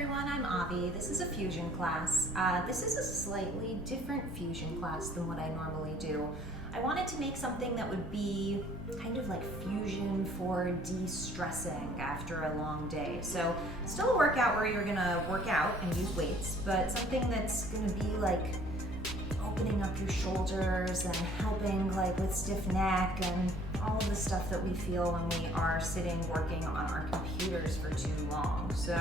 everyone, I'm Avi. This is a fusion class. This is a slightly different fusion class than what I normally do. I wanted to make something that would be kind of like fusion for de-stressing after a long day. So still a workout where you're gonna work out and use weights, but something that's gonna be like opening up your shoulders and helping like with stiff neck and all of the stuff that we feel when we are sitting working on our computers for too long. So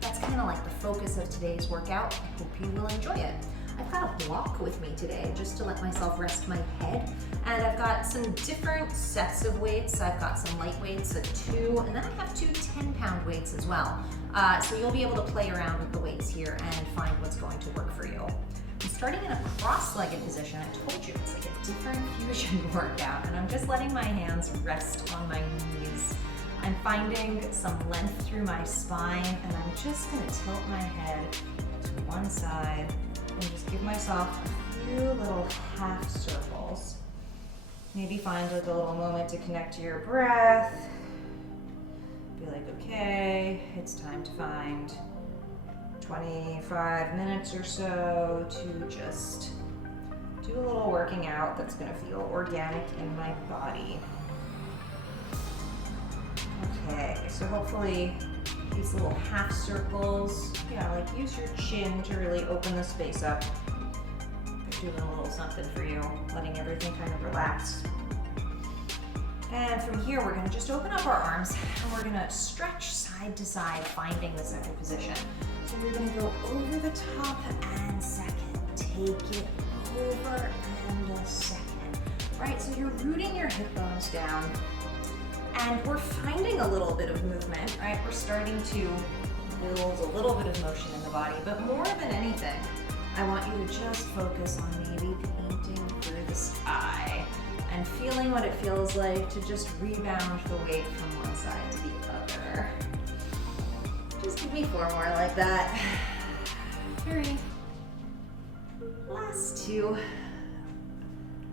that's kind of like the focus of today's workout. I hope you will enjoy it. I've got a block with me today just to let myself rest my head. And I've got some different sets of weights. I've got some light weights, a 2, and then I have 2 10-pound weights as well. So you'll be able to play around with the weights here and find what's going to work for you. I'm starting in a cross-legged position. I told you, it's like a different fusion workout, and I'm just letting my hands rest on my knees. I'm finding some length through my spine, and I'm just gonna tilt my head to one side and just give myself a few little half circles. Maybe find like a little moment to connect to your breath. Be like, okay, it's time to find 25 minutes or so to just do a little working out that's gonna feel organic in my body. Okay, so hopefully these little half circles, like use your chin to really open the space up. They're doing a little something for you, letting everything kind of relax. And from here, we're gonna just open up our arms and we're gonna stretch side to side, finding the center position. So you're gonna go over the top and second, take it over and a second, right? So you're rooting your hip bones down and we're finding a little bit of movement, right? We're starting to build a little bit of motion in the body, but more than anything, I want you to just focus on maybe painting through the sky and feeling what it feels like to just rebound the weight from one side to the other. Just give me 4 more like that. 3. Last 2.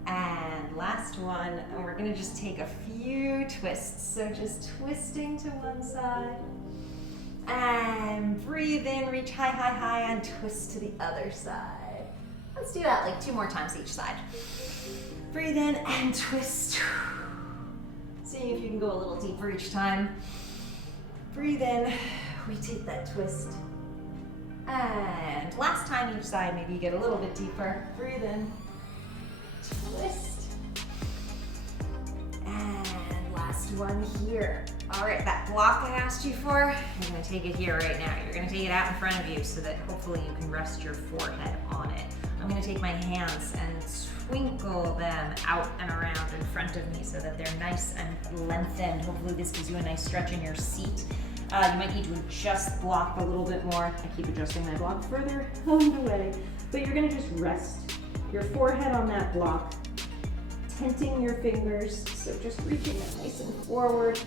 And last 1. And we're gonna just take a few twists. So just twisting to one side. And breathe in, reach high, high, high, and twist to the other side. Let's do that like 2 more times each side. Breathe in and twist. Seeing if you can go a little deeper each time. Breathe in, we take that twist. And last time each side, maybe you get a little bit deeper. Breathe in, twist. And last one here. All right, that block I asked you for, you're gonna take it here right now. You're gonna take it out in front of you so that hopefully you can rest your forehead on it. I'm gonna take my hands and twinkle them out and around in front of me so that they're nice and lengthened. Hopefully this gives you a nice stretch in your seat. You might need to adjust the block a little bit more. I keep adjusting my block further on the way. But you're gonna just rest your forehead on that block, tenting your fingers, so just reaching it nice and forward.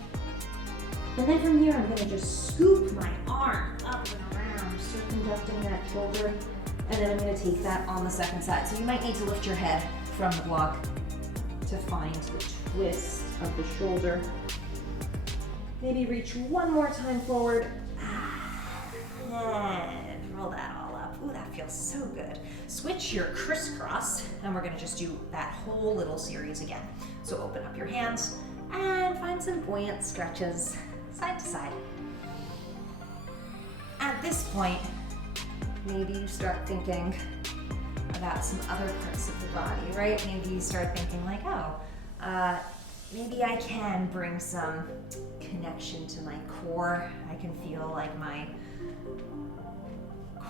And then from here, I'm gonna just scoop my arm up and around, circumducting that shoulder. And then I'm gonna take that on the second side. So you might need to lift your head from the block to find the twist of the shoulder. Maybe reach one more time forward. And roll that all up. Ooh, that feels so good. Switch your crisscross, and we're gonna just do that whole little series again. So open up your hands and find some buoyant stretches side to side. At this point, maybe you start thinking about some other parts of the body, right? Maybe you start thinking like, maybe I can bring some connection to my core. I can feel like my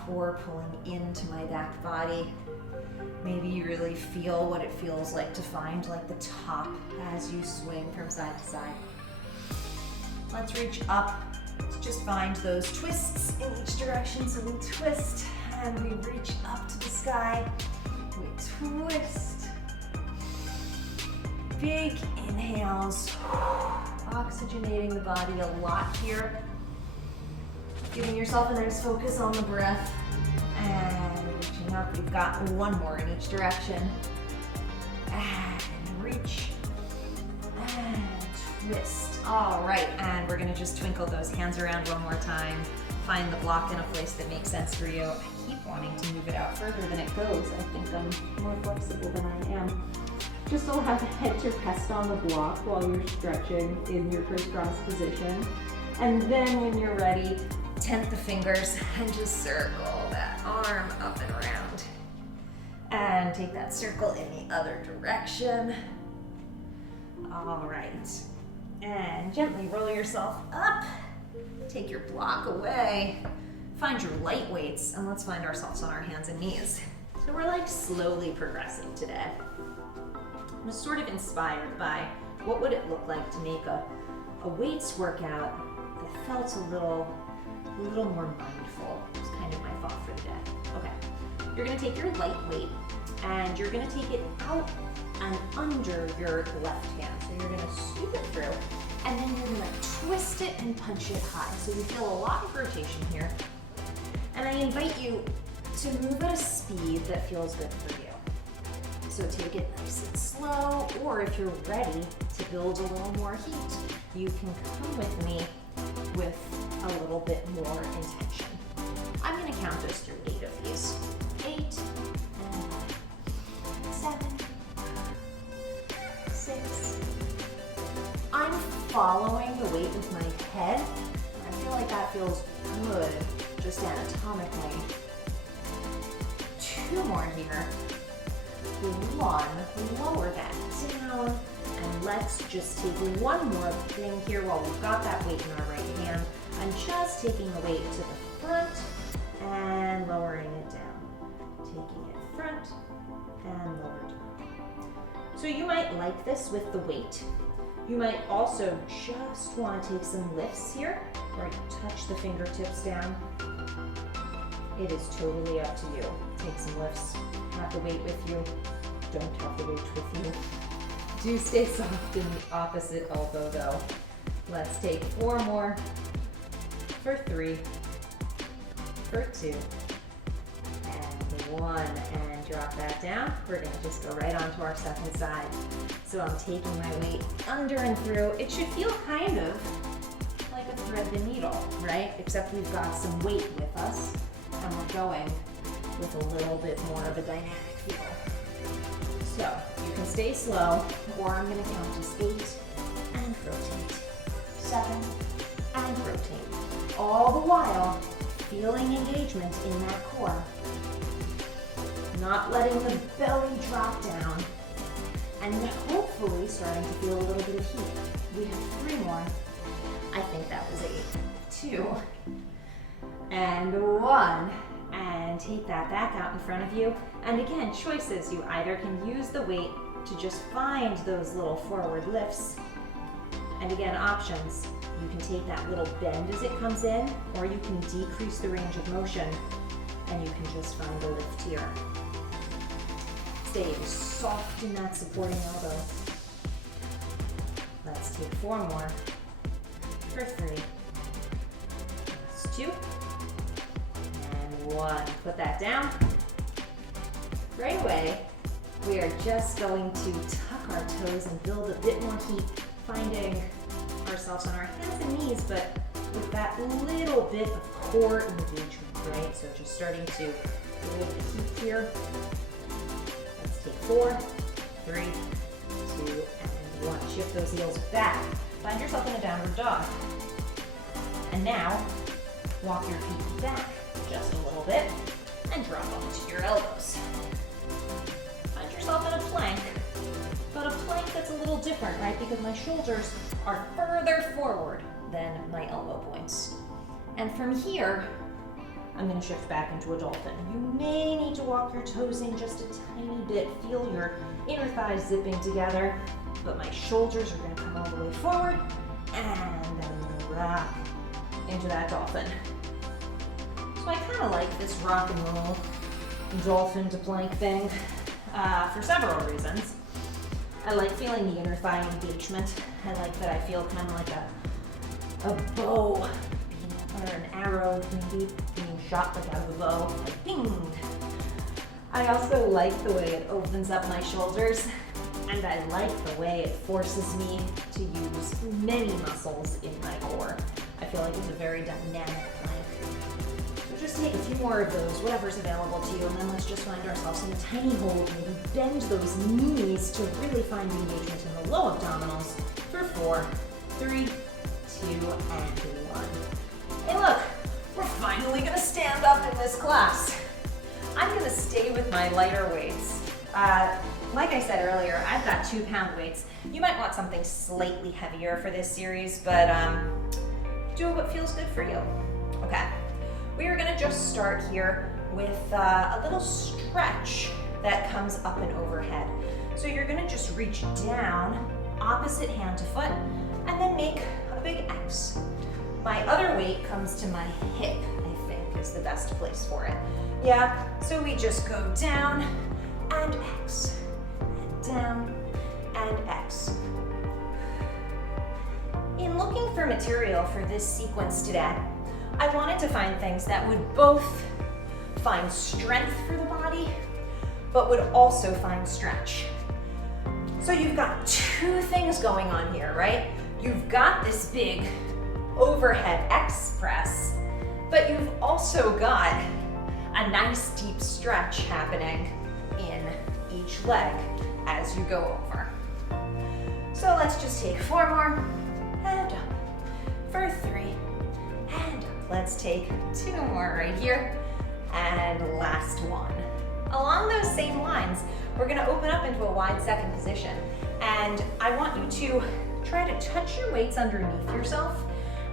core pulling into my back body. Maybe you really feel what it feels like to find like the top as you swing from side to side. Let's reach up. Let's just find those twists in each direction. So we twist and we reach up to the sky. We twist. Big inhales. Oxygenating the body a lot here. Giving yourself a nice focus on the breath. And reaching up. We've got 1 more in each direction. And reach. And twist. All right, and we're gonna just twinkle those hands around one more time. find the block in a place that makes sense for you. I keep wanting to move it out further than it goes. I think I'm more flexible than I am. Just allow the head to rest on the block while you're stretching in your crisscross position. And then when you're ready, tent the fingers and just circle that arm up and around. And take that circle in the other direction. All right. And gently roll yourself up. Take your block away. Find your light weights, and let's find ourselves on our hands and knees. So we're like slowly progressing today. I was sort of inspired by what would it look like to make a weights workout that felt a little more mindful. It was kind of my thought for the day. Okay, you're gonna take your light weight and you're gonna take it out and under your left hand. So you're gonna scoop it through and then you're gonna twist it and punch it high. So you feel a lot of rotation here. And I invite you to move at a speed that feels good for you. So take it nice and slow, or if you're ready to build a little more heat, you can come with me with a little bit more intention. I'm gonna count us through 8 of these. 8, and 7, 6. I'm following the weight with my head. I feel like that feels good, just anatomically. 2 more here. 1, lower that down, and let's just take one more thing here while we've got that weight in our right hand. I'm just taking the weight to the front and lowering it down. Taking it front and lower down. So you might like this with the weight. You might also just want to take some lifts here, where you touch the fingertips down. It is totally up to you. Take some lifts, have the weight with you. Don't have the weight with you. Do stay soft in the opposite elbow though. Let's take 4 more. For 3, for 2, and 1, and drop that down. We're gonna just go right onto our second side. So I'm taking my weight under and through. It should feel kind of like a thread the needle, right? Except we've got some weight with us, and we're going with a little bit more of a dynamic feel. So you can stay slow, or I'm gonna count as 8, and rotate, 7, and rotate. All the while, feeling engagement in that core. Not letting the belly drop down, and hopefully starting to feel a little bit of heat. We have 3 more. I think that was 8. 2, and 1. And take that back out in front of you. And again, choices. You either can use the weight to just find those little forward lifts. And again, options. You can take that little bend as it comes in, or you can decrease the range of motion and you can just find a lift here. Stay soft in that supporting elbow. Let's take 4 more. For 3. That's 2. 1. Put that down. Right away, we are just going to tuck our toes and build a bit more heat, finding ourselves on our hands and knees, but with that little bit of core engagement, right? So just starting to build the heat here. Let's take 4, 3, 2, and 1. Shift those heels back. Find yourself in a downward dog. And now, walk your feet back just a little bit and drop onto your elbows. Find yourself in a plank, but a plank that's a little different, right? Because my shoulders are further forward than my elbow points. And from here, I'm going to shift back into a dolphin. You may need to walk your toes in just a tiny bit. Feel your inner thighs zipping together, but my shoulders are going to come all the way forward, and I'm going to rock into that dolphin. So I kind of like this rock and roll dolphin to plank thing for several reasons. I like feeling the inner thigh engagement. I like that I feel kind of like a bow or an arrow maybe being shot like out of a bow, like ping. I also like the way it opens up my shoulders, and I like the way it forces me to use many muscles in my core. I feel like it's a very dynamic plank. take a few more of those, whatever's available to you, and then let's just find ourselves in a tiny hold and bend those knees to really find the engagement in the low abdominals for 4, 3, 2, and 1. Hey look, we're finally gonna stand up in this class. I'm gonna stay with my lighter weights. Like I said earlier, I've got 2-pound weights. You might want something slightly heavier for this series, but do what feels good for you. Okay, we are gonna just start here with a little stretch that comes up and overhead. So you're gonna just reach down, opposite hand to foot, and then make a big X. My other weight comes to my hip, I think is the best place for it. Yeah, so we just go down and X, and down and X. In looking for material for this sequence today, I wanted to find things that would both find strength for the body, but would also find stretch. So you've got 2 things going on here, right? You've got this big overhead X press, but you've also got a nice deep stretch happening in each leg as you go over. So let's just take 4 more, and up, for 3, and up. Let's take 2 more right here, and last one. Along those same lines, we're gonna open up into a wide second position, and I want you to try to touch your weights underneath yourself,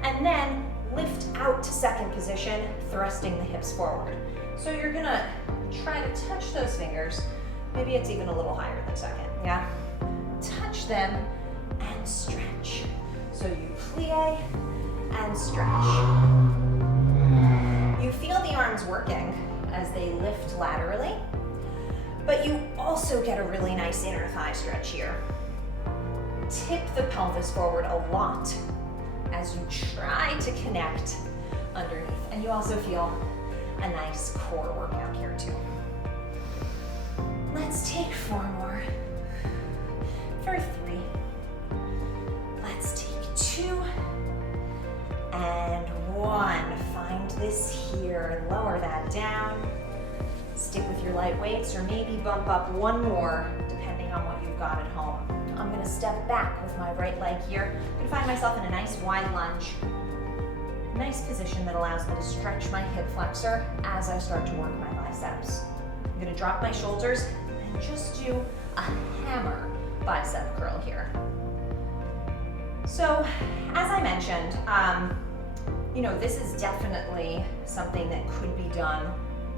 and then lift out to second position, thrusting the hips forward. So you're gonna try to touch those fingers. Maybe it's even a little higher than second, yeah? Touch them and stretch. So you plie and stretch. You feel the arms working as they lift laterally, but you also get a really nice inner thigh stretch here. Tip the pelvis forward a lot as you try to connect underneath. And you also feel a nice core workout here too. Let's take 4 more. For 3. Let's take 2. And 1. Find this here. Lower that down. Stick with your light weights, or maybe bump up 1 more depending on what you've got at home. I'm gonna step back with my right leg here. I'm gonna find myself in a nice wide lunge. Nice position that allows me to stretch my hip flexor as I start to work my biceps. I'm gonna drop my shoulders and just do a hammer bicep curl here. So, as I mentioned, this is definitely something that could be done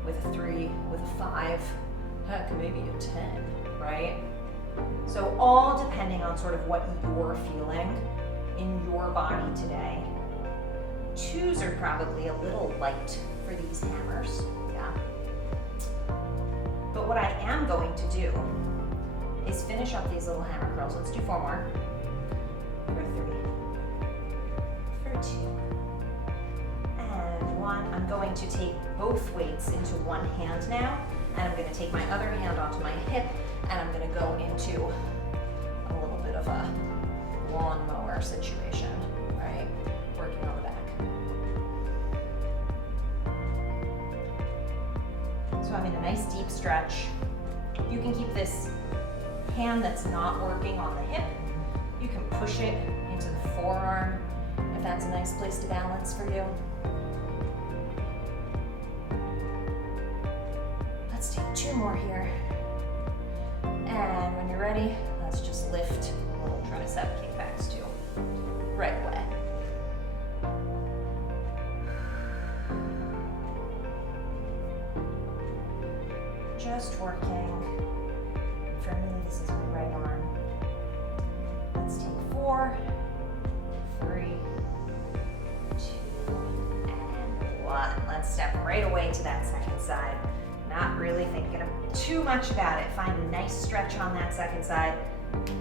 with a 3, with a 5, heck, maybe a 10, right? So all depending on sort of what you're feeling in your body today. 2s are probably a little light for these hammers, yeah. But what I am going to do is finish up these little hammer curls. Let's do 4 more. For 3, for 2, and 1. I'm going to take both weights into one hand now, and I'm going to take my other hand onto my hip, and I'm going to go into a little bit of a lawnmower situation, right? Working on the back. So I'm in a nice deep stretch. You can keep this hand that's not working on the hip. You can push it into the forearm if that's a nice place to balance for you. Let's take 2 more here. And when you're ready, let's just lift a little tricep kickbacks too. Right away. Just working. For me, this is my right arm. Let's take 4, 3, 2, and 1. Let's step right away to that second side. Not really thinking too much about it. Find a nice stretch on that second side.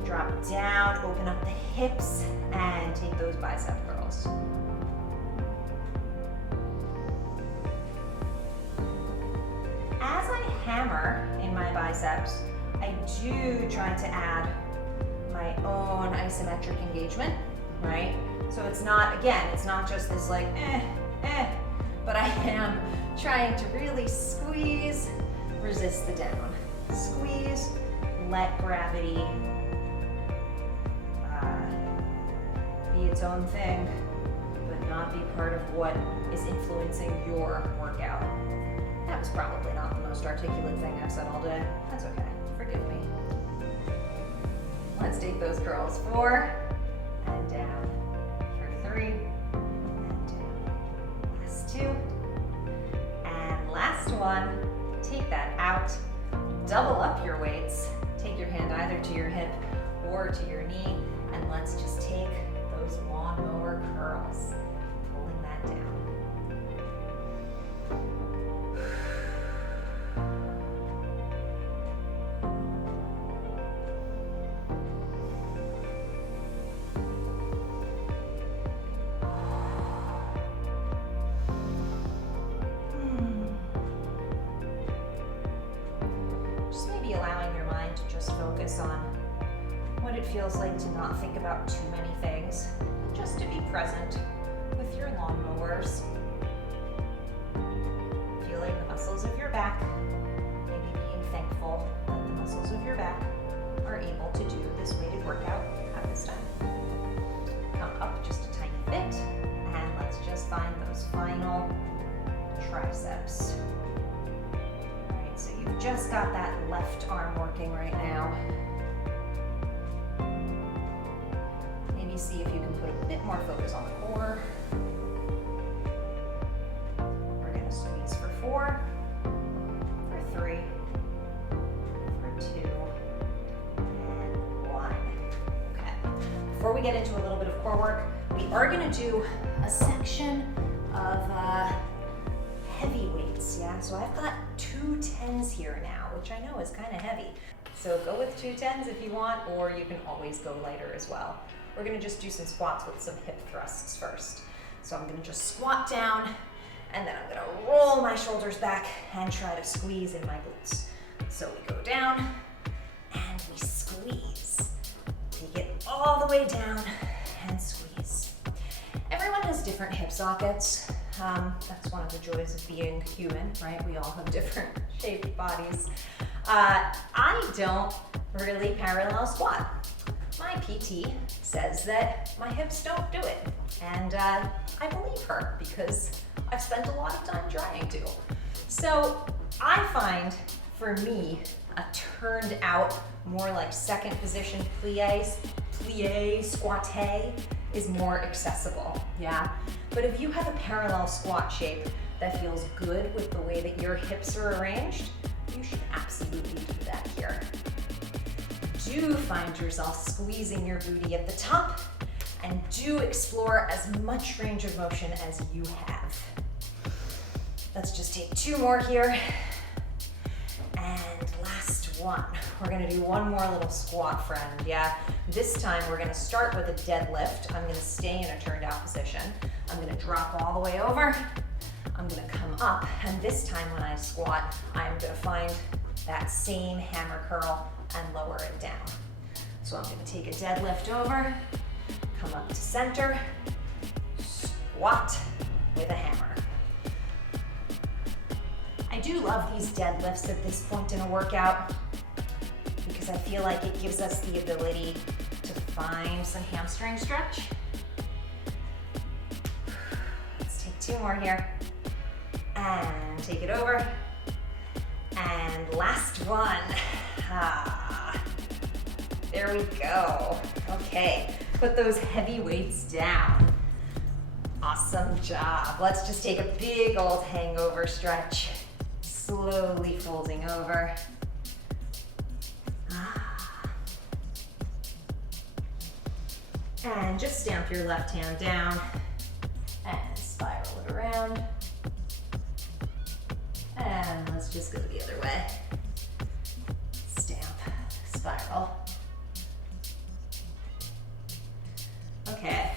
Drop down, open up the hips, and take those bicep curls. As I hammer in my biceps, I do try to add my own isometric engagement, right? So it's not, again, it's not just this like, but I am trying to really squeeze, resist the down. Squeeze, let gravity be its own thing, but not be part of what is influencing your workout. That was probably not the most articulate thing I've said all day. That's okay, forgive me. Let's take those curls. 4, and down. For 3, and down. Last 2, and last 1. Take that out. Double up your weights. Take your hand either to your hip or to your knee, and let's just take those lawnmower curls, pulling that down. Just maybe allowing your mind to just focus on what it feels like to not think about too many things, just to be present with your lawnmowers. Feeling the muscles of your back, maybe being thankful that the muscles of your back are able to do this weighted workout at this time. Come up just a tiny bit, and let's just find those final triceps. All right, so you've just got that left arm working right now. Maybe see if you can put a bit more focus on the core. We're going to squeeze for 4, for 3, for 2, and 1. Okay. Before we get into a little bit of core work, we are going to do a section of heavy weights. Yeah, so I've got 2 10s here now, which I know is kind of heavy. So go with 2 10s if you want, or you can always go lighter as well. We're gonna just do some squats with some hip thrusts first. So I'm gonna just squat down, and then I'm gonna roll my shoulders back and try to squeeze in my glutes. So we go down, and we squeeze. Take it all the way down, and squeeze. Everyone has different hip sockets. That's one of the joys of being human, right? We all have different shaped bodies. I don't really parallel squat. My PT says that my hips don't do it, and I believe her because I've spent a lot of time trying to. So I find, for me, a turned out, more like second position plie, squatte is more accessible, yeah? But if you have a parallel squat shape that feels good with the way that your hips are arranged, you should absolutely do that here. Do find yourself squeezing your booty at the top, and do explore as much range of motion as you have. Let's just take 2 more here. And last one. We're gonna do one more little squat, friend, yeah? This time we're gonna start with a deadlift. I'm gonna stay in a turned out position. I'm gonna drop all the way over. I'm gonna come up, and this time when I squat, I'm gonna find that same hammer curl and lower it down. So I'm gonna take a deadlift over, come up to center, squat with a hammer. I do love these deadlifts at this point in a workout because I feel like it gives us the ability to find some hamstring stretch. Let's take 2 more here, and take it over. And last one. There we go. Okay, put those heavy weights down. Awesome job. Let's just take a big old hangover stretch. Slowly folding over. And just stamp your left hand down and spiral it around. And let's just go the other way. Stamp, spiral. Okay,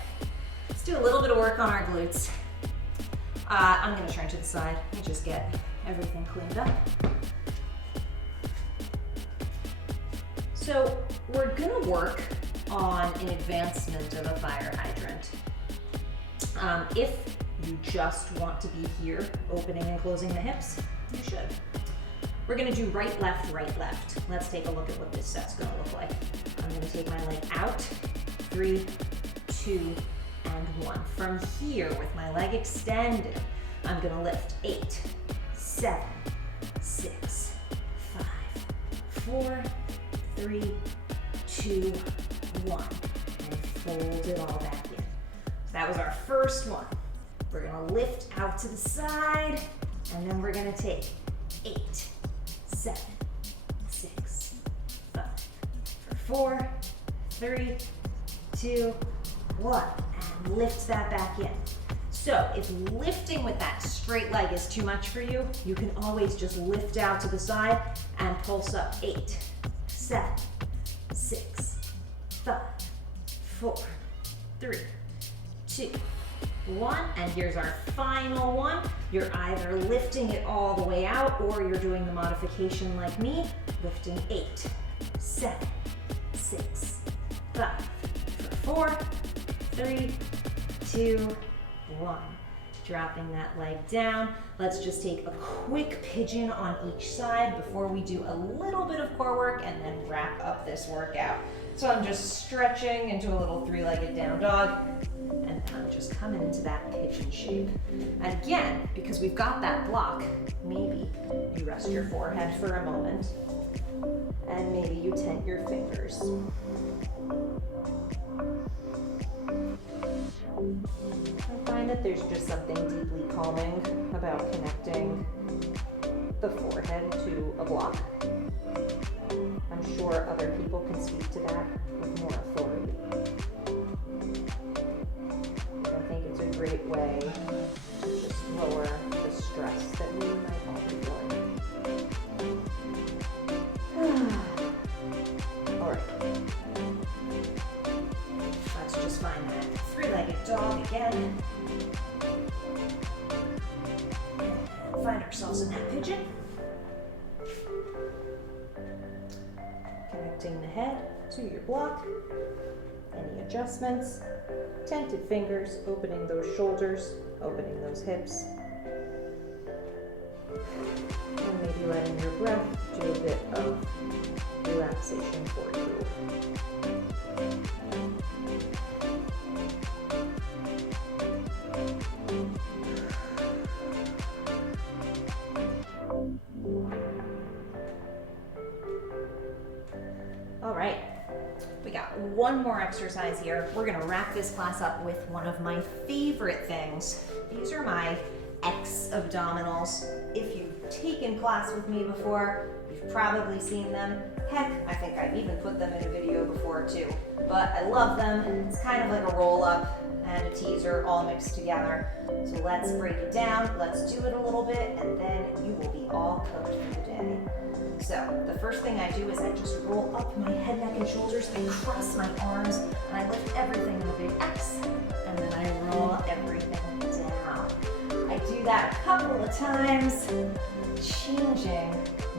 let's do a little bit of work on our glutes. I'm gonna turn to the side and just get everything cleaned up. So we're gonna work on an advancement of a fire hydrant. If you just want to be here, opening and closing the hips, you should. We're gonna do right, left, right, left. Let's take a look at what this set's gonna look like. I'm gonna take my leg out, 3, 2, and 1. From here, with my leg extended, I'm gonna lift 8, 7, 6, 5, 4, 3, 2, 1, and fold it all back in. So that was our first one. We're gonna lift out to the side, and then we're gonna take 8, 7, 6, 5, 4, 3, 2, 1, and lift that back in. So if lifting with that straight leg is too much for you, you can always just lift out to the side and pulse up 8, 7, 6, 5, 4, 3, 2, 1, and here's our final one. You're either lifting it all the way out or you're doing the modification like me, lifting 8, 7, 6, 5, 4, 3, 2, 1. Dropping that leg down. Let's just take a quick pigeon on each side before we do a little bit of core work and then wrap up this workout. So I'm just stretching into a little 3-legged down dog, and then I'm just coming into that pigeon shape. And again, because we've got that block, maybe you rest your forehead for a moment, and maybe you tent your fingers. I find that there's just something deeply calming about connecting the forehead to a block. I'm sure other people can speak to that with more authority. I think it's a great way to just lower the stress that we might all be feeling. All right. Let's just find that 3-legged dog again. And find ourselves in that pigeon. Connecting the head to your block. Any adjustments? Tented fingers, opening those shoulders, opening those hips. And maybe letting your breath do a bit of relaxation for you. All right, we got one more exercise here. We're gonna wrap this class up with one of my favorite things. These are my X abdominals. If you've taken class with me before, you've probably seen them. Heck, I think I've even put them in a video before too. But I love them. It's kind of like a roll up and a teaser all mixed together. So let's break it down. Let's do it a little bit, and then you will be all cooked for the day. So the first thing I do is I just roll up my head, neck, and shoulders. I cross my arms, and I lift everything in a big X, and then I roll everything down. I do that a couple of times, changing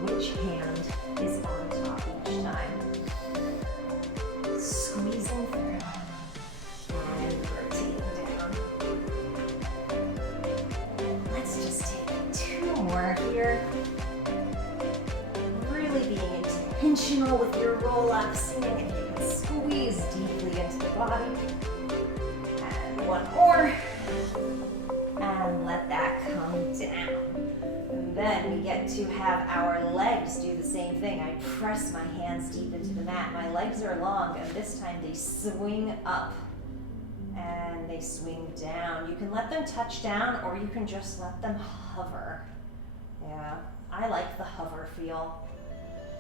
which hand is on top each time. Squeezing through and rotating down. Let's just take 2 more here. Really being intentional with your roll-up, seeing if you can squeeze deeply into the body. And 1 more. And let that come down. And then we get to have our legs do the same thing. I press my hands deep into the mat. My legs are long, and this time they swing up and they swing down. You can let them touch down, or you can just let them hover. Yeah, I like the hover feel.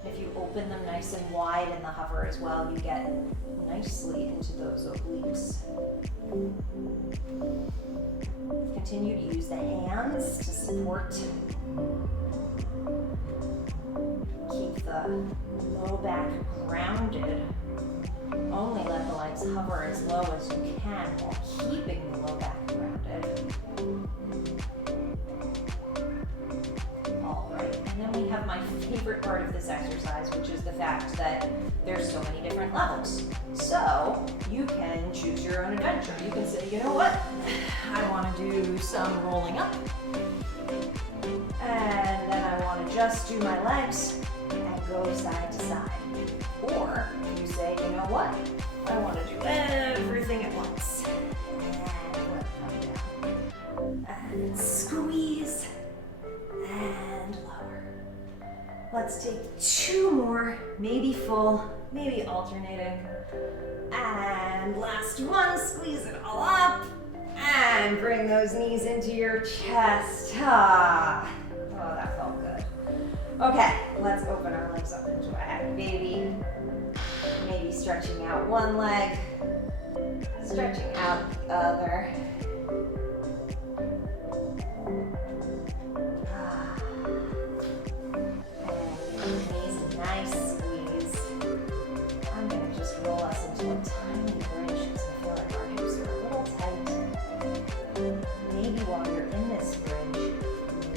If you open them nice and wide in the hover as well, you get nicely into those obliques. Continue to use the hands to support. Keep the low back grounded. Only let the legs hover as low as you can while keeping the low back grounded. All right, and then we have have my favorite part of this exercise, which is the fact that there's so many different levels. So you can choose your own adventure. You can say, you know what, I want to do some rolling up, and then I want to just do my legs and go side to side. Or you say, you know what, I want to do everything at once. And squeeze and lower. Let's take 2 more, maybe full, maybe alternating. And last one, squeeze it all up and bring those knees into your chest. Ah. Oh, that felt good. Okay, let's open our legs up into a happy baby. Maybe stretching out one leg, stretching out the other. And knees a nice squeeze. I'm going to just roll us into a tiny bridge because I feel like our hips are a little tight. Maybe while you're in this bridge,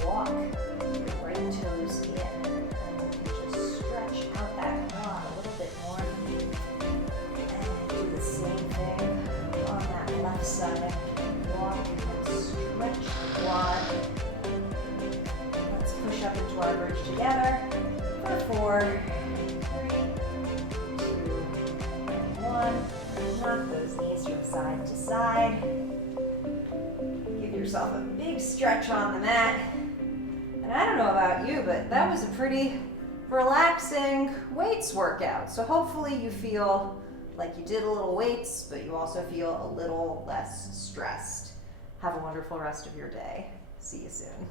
walk your right toes in, and you can just stretch out that quad a little bit more. And do the same thing on that left side. Walk and stretch the quad. Let's push up into our bridge together for 4, 3, 2, 1. Knock those knees from side to side. Give yourself a big stretch on the mat. And I don't know about you, but that was a pretty relaxing weights workout. So hopefully you feel like you did a little weights, but you also feel a little less stressed. Have a wonderful rest of your day. See you soon.